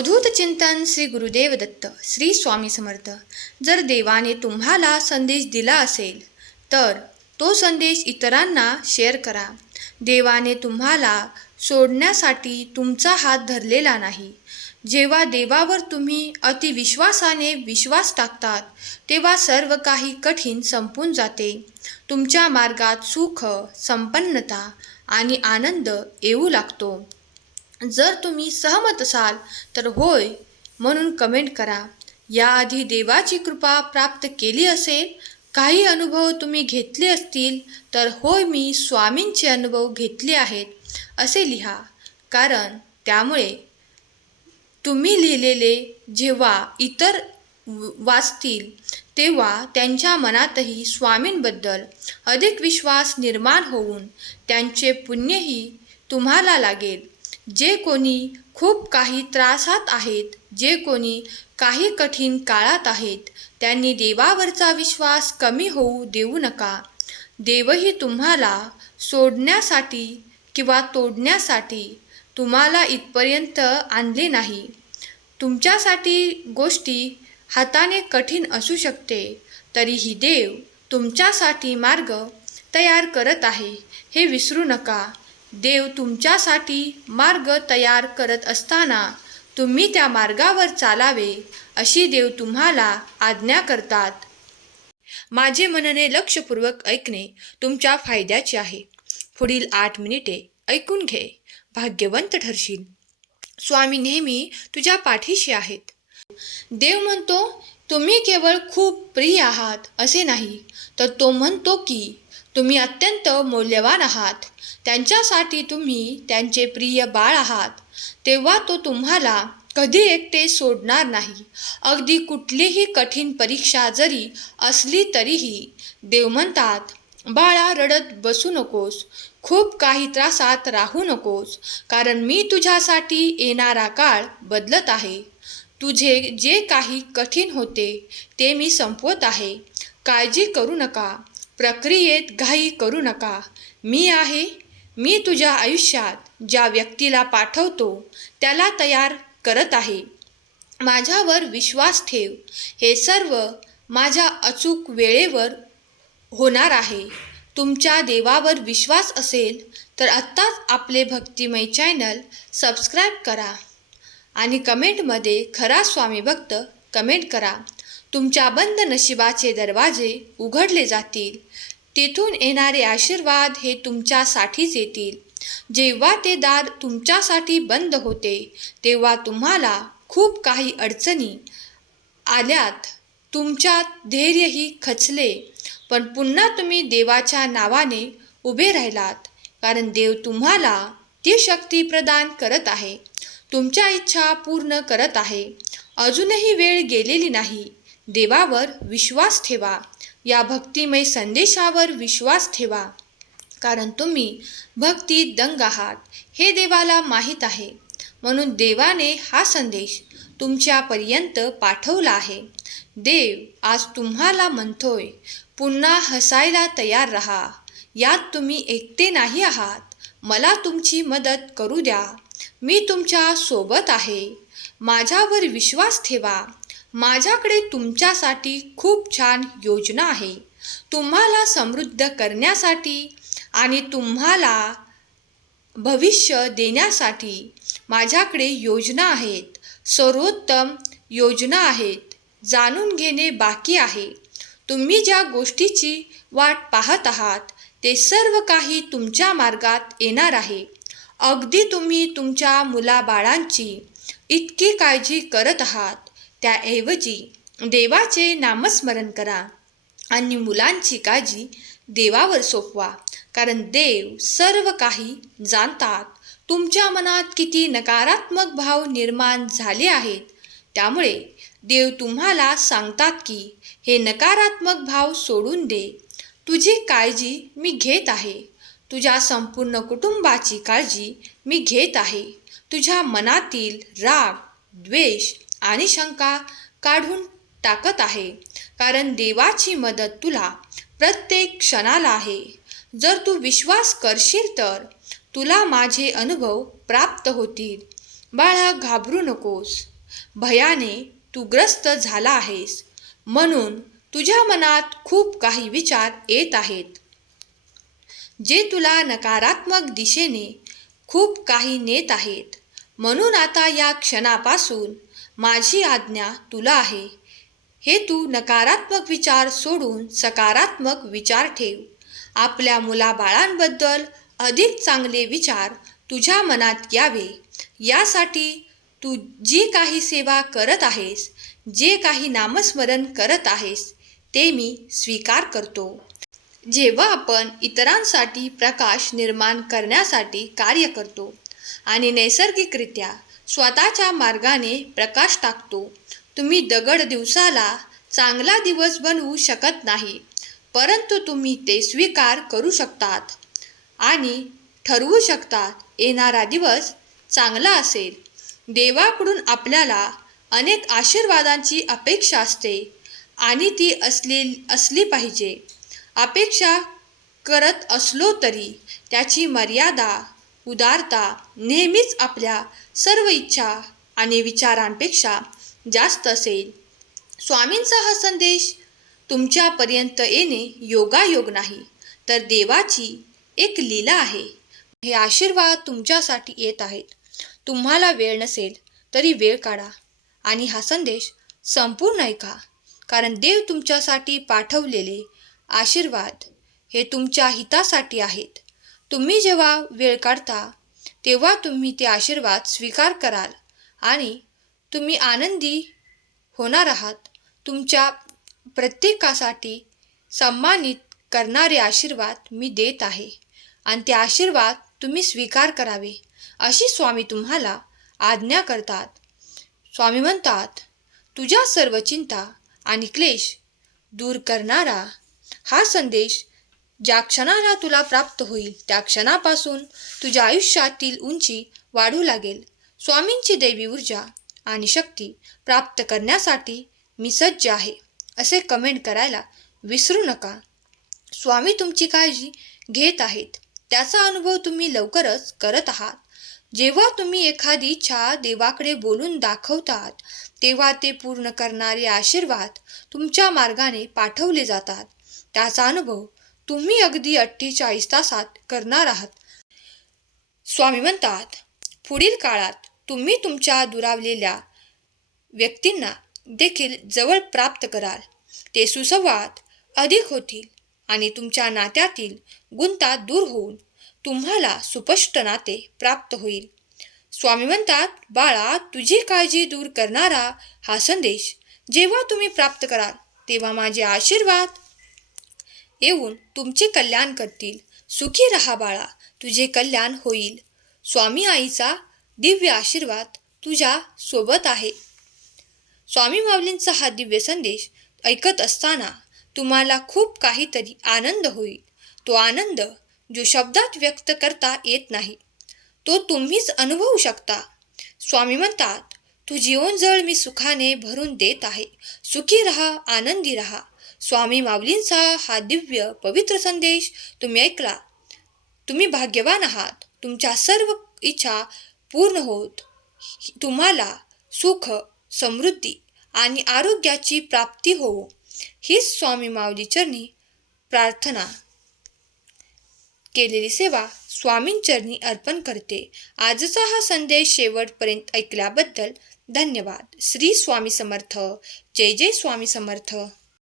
अवधूत चिंतन श्री गुरुदेव दत्त श्री स्वामी समर्थ. जर देवाने तुम्हाला संदेश दिला असेल तर तो संदेश इतरांना शेअर करा. देवाने तुम्हाला सोडण्यासाठी तुमचा हात धरलेला नाही. जेव्हा देवावर तुम्ही अतिविश्वासाने विश्वास टाकतात तेव्हा सर्व काही कठीण संपून जाते. तुमच्या मार्गात सुख संपन्नता आणि आनंद येऊ लागतो. जर तुम्ही सहमत असाल तर होय म्हणून कमेंट करा. याआधी देवाची कृपा प्राप्त केली असेल काही अनुभव तुम्ही घेतले असतील तर होय मी स्वामींचे अनुभव घेतले आहेत असे लिहा. कारण त्यामुळे तुम्ही लिहिलेले जेव्हा इतर व- वाचतील तेव्हा त्यांच्या मनातही स्वामींबद्दल अधिक विश्वास निर्माण होऊन त्यांचे पुण्यही तुम्हाला लागेल. जे कोणी खूप काही त्रासात आहेत जे कोणी काही कठीण काळात आहेत त्यांनी देवावरचा विश्वास कमी होऊ देऊ नका. देवही तुम्हाला सोडण्यासाठी किंवा तोडण्यासाठी तुम्हाला इथपर्यंत आणले नाही. तुमच्यासाठी गोष्टी हाताने कठीण असू शकते तरीही देव तुमच्यासाठी मार्ग तयार करत आहे हे विसरू नका. देव तुमच्यासाठी मार्ग तयार करत असताना तुम्ही त्या मार्गावर चालावे अशी देव तुम्हाला आज्ञा करतात. माझे म्हणणे लक्षपूर्वक ऐकणे तुमच्या फायद्याचे आहे. पुढील आठ मिनिटे ऐकून घे भाग्यवंत ठरशील. स्वामी नेहमी तुझ्या पाठीशी आहेत. देव म्हणतो तुम्ही केवळ खूप प्रिय आहात असे नाही. तर तो म्हणतो की तुम्ही अत्यंत मौल्यवान आहात. त्यांच्यासाठी तुम्ही त्यांचे प्रिय बाळ आहात. तेव्हा तो तुम्हाला कधी एकटे सोडणार नाही. अगदी कुठलीही कठीण परीक्षा जरी असली तरीही. देव म्हणतात बाळा रडत बसू नकोस. खूप काही त्रासात राहू नकोस. कारण मी तुझ्यासाठी येणारा काळ बदलत आहे. तुझे जे काही कठीण होते ते मी संपवत आहे. काळजी करू नका. प्रक्रियेत घाई करू नका. मी आहे मी तुझ्या आयुष्यात ज्या व्यक्तीला पाठवतो त्याला तयार करत आहे. माझ्यावर विश्वास ठेव. हे सर्व माझ्या अचूक वेळेवर होणार आहे. तुमच्या देवावर विश्वास असेल तर आत्ताच आपले भक्तिमय चॅनल सबस्क्राईब करा आणि कमेंटमध्ये खरा स्वामी भक्त कमेंट करा. तुमच्या बंद नशिबाचे दरवाजे उघडले जातील. तेथून येणारे आशीर्वाद हे तुमच्यासाठीच येतील. जेव्हा ते दार तुमच्यासाठी बंद होते तेव्हा तुम्हाला खूप काही अडचणी आल्यात. तुमच्यात धैर्यही खचले. पण पुन्हा तुम्ही देवाच्या नावाने उभे राहिलात कारण देव तुम्हाला ती शक्ती प्रदान करत आहे. तुमच्या इच्छा पूर्ण करत आहे. अजूनही वेळ गेलेली नाही. देवावर विश्वास ठेवा. या भक्तिमय संदेशावर विश्वास ठेवा. कारण तुम्ही भक्ती दंग आहात हे देवाला माहीत आहे. म्हणून देवाने हा संदेश तुमच्यापर्यंत पाठवला आहे. देव आज तुम्हाला म्हणतोय पुन्हा हसायला तयार रहा. यात तुम्ही एकटे नाही आहात. मला तुमची मदत करू द्या. मी तुमच्यासोबत आहे. माझ्यावर विश्वास ठेवा. माझ्याकडे तुमच्यासाठी खूप छान योजना आहे. तुम्हाला समृद्ध करण्यासाठी आणि तुम्हाला भविष्य देण्यासाठी माझ्याकडे योजना आहेत. सर्वोत्तम योजना आहेत. जाणून घेणे बाकी आहे. तुम्ही ज्या गोष्टीची वाट पाहत आहात ते सर्व काही तुमच्या मार्गात येणार आहे. अगदी तुम्ही तुमच्या मुलाबाळांची इतकी काळजी करत आहात. त्याऐवजी देवाचे नामस्मरण करा आणि मुलांची काळजी देवावर सोपवा कारण देव सर्व काही जाणतात. तुमच्या मनात किती नकारात्मक भाव निर्माण झाले आहेत त्यामुळे देव तुम्हाला सांगतात की हे नकारात्मक भाव सोडून दे. तुझी काळजी मी घेत आहे. तुझ्या संपूर्ण कुटुंबाची काळजी मी घेत आहे. तुझ्या मनातील राग द्वेष आणि शंका काढून टाकत आहे. कारण देवाची मदत तुला प्रत्येक क्षणाला आहे. जर तू विश्वास करशील तर तुला माझे अनुभव प्राप्त होतील. बाळा घाबरू नकोस. भयाने तू ग्रस्त झाला आहेस. म्हणून तुझ्या मनात खूप काही विचार येत आहेत. जे तुला नकारात्मक दिशेने खूप काही नेत आहेत. म्हणून आता या क्षणापासून माझी आज्ञा तुला आहे. हे तू नकारात्मक विचार सोडून सकारात्मक विचार ठेव. आपल्या मुलाबाळांबद्दल अधिक चांगले विचार तुझ्या मनात यावे. यासाठी तू जी काही सेवा करत आहेस जे काही नामस्मरण करत आहेस ते मी स्वीकार करतो. जेव्हा आपण इतरांसाठी प्रकाश निर्माण करण्यासाठी कार्य करतो आणि नैसर्गिकरित्या स्वतःच्या मार्गाने प्रकाश टाकतो. तुम्ही दगड दिवसाला चांगला दिवस बनवू शकत नाही परंतु तुम्ही ते स्वीकार करू शकतात आणि ठरवू शकतात येणारा दिवस चांगला असेल. देवाकडून आपल्याला अनेक आशीर्वादांची अपेक्षा असते आणि ती असले असली पाहिजे. अपेक्षा करत असलो तरी त्याची मर्यादा उदारता नेहमीच आपल्या सर्व इच्छा आणि विचारांपेक्षा जास्त असेल. स्वामींचा हा संदेश तुमच्यापर्यंत येणे योगायोग नाही तर देवाची एक लीला आहे. हे आशीर्वाद तुमच्यासाठी येत आहेत. तुम्हाला वेळ नसेल तरी वेळ काढा आणि हा संदेश संपूर्ण ऐका कारण देव तुमच्यासाठी पाठवलेले आशीर्वाद हे तुमच्या हितासाठी आहेत. तुम्ही जेव्हा वेळ काढता तेव्हा तुम्ही ते आशीर्वाद स्वीकार कराल आणि तुम्ही आनंदी होणार आहात. तुमच्या प्रत्येकासाठी सन्मानित करणारे आशीर्वाद मी देत आहे आणि ते आशीर्वाद तुम्ही स्वीकार करावे. अशी स्वामी तुम्हाला आज्ञा करतात. स्वामी म्हणतात तुझ्या सर्व चिंता आणि क्लेश दूर करणारा हा संदेश ज्या क्षणाला तुला प्राप्त होईल त्या क्षणापासून तुझ्या आयुष्यातील उंची वाढू लागेल. स्वामींची देवी ऊर्जा आणि शक्ती प्राप्त करण्यासाठी मी सज्ज आहे असे कमेंट करायला विसरू नका. स्वामी तुमची काळजी घेत आहेत. त्याचा अनुभव तुम्ही लवकरच करत आहात. जेव्हा तुम्ही एखादी इच्छा देवाकडे बोलून दाखवतात तेव्हा ते पूर्ण करणारे आशीर्वाद तुमच्या मार्गाने पाठवले जातात. त्याचा अनुभव तुम्ही अगदी अठ्ठेचाळीस तासात करणार आहात. स्वामी म्हणतात पुढील काळात तुम्ही तुमच्या दुरावलेल्या व्यक्तींना देखील जवळ प्राप्त कराल. ते सुसंवाद अधिक होतील आणि तुमच्या नात्यातील गुंता दूर होऊन तुम्हाला सुपष्ट नाते प्राप्त होईल. स्वामी म्हणतात बाळा तुझी काळजी दूर करणारा हा संदेश जेव्हा तुम्ही प्राप्त कराल तेव्हा माझे आशीर्वाद येऊन तुमचे कल्याण करतील. सुखी रहा बाळा तुझे कल्याण होईल. स्वामी आईचा दिव्य आशीर्वाद तुझ्या सोबत आहे. स्वामी माऊलींचा हा दिव्य संदेश ऐकत असताना तुम्हाला खूप काहीतरी आनंद होईल. तो आनंद जो शब्दात व्यक्त करता येत नाही तो तुम्हीच अनुभवू शकता. स्वामी म्हणतात तू जीवनजळ मी सुखाने भरून देत आहे. सुखी रहा आनंदी रहा. स्वामी माऊलींचा हा दिव्य पवित्र संदेश तुम्ही ऐकला. तुम्ही भाग्यवान आहात. तुमच्या सर्व इच्छा पूर्ण होत. तुम्हाला सुख समृद्धी आणि आरोग्याची प्राप्ती हो. हीच स्वामी माऊली चरणी प्रार्थना केलेली सेवा स्वामींचरणी अर्पण करते. आजचा हा संदेश शेवटपर्यंत ऐकल्याबद्दल धन्यवाद. श्री स्वामी समर्थ. जय जय स्वामी समर्थ.